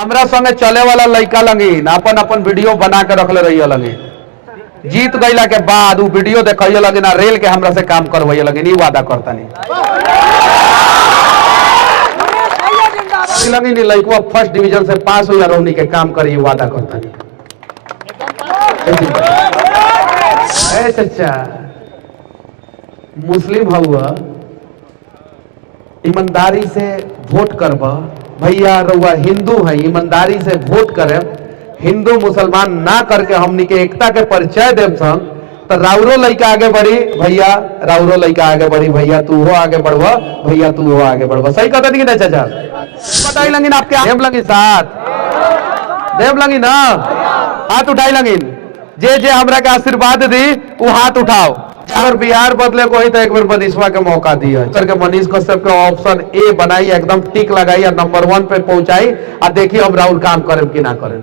हमरा संगे चले वाला लड़का लगिन अपन अपन वीडियो बना के रखले रही लगिन, जीत गईला के बाद वो वीडियो देखिए लगिन आ रेल के हमरा से काम करवाइए लगिन। ई वादा करता नहीं लगिन लड़का फर्स्ट डिवीजन से पास हो या रोनी के काम करी, वादा करता नहीं। चाचा मुस्लिम हुआ, ईमानदारी से वोट करब भैया, रउआ हिंदू है ईमानदारी से वोट करे, हिंदू मुसलमान ना करके हमनी के एकता के परिचय देव संग तो राउरो लड़का आगे बढ़ी भैया, राउरो लड़का आगे बढ़ी भैया, तू हो आगे बढ़ब भैया, तू हो आगे बढ़ब। सही कहते नहीं चाचा? बताई लगिन आपके देव लगी साथ देव लगी ना, हाथ उठाई लगिन। जे जे हमरा के आशीर्वाद दी वो हाथ उठाओ। अगर बिहार बदले को ही तो एक बार मनीषवा के मौका दिया करके मनीष कश्यप के ऑप्शन ए बनाई, एकदम टिक लगाई, नंबर 1 पे पहुंचाई, और देखिए हम राहुल काम करें कि ना करें।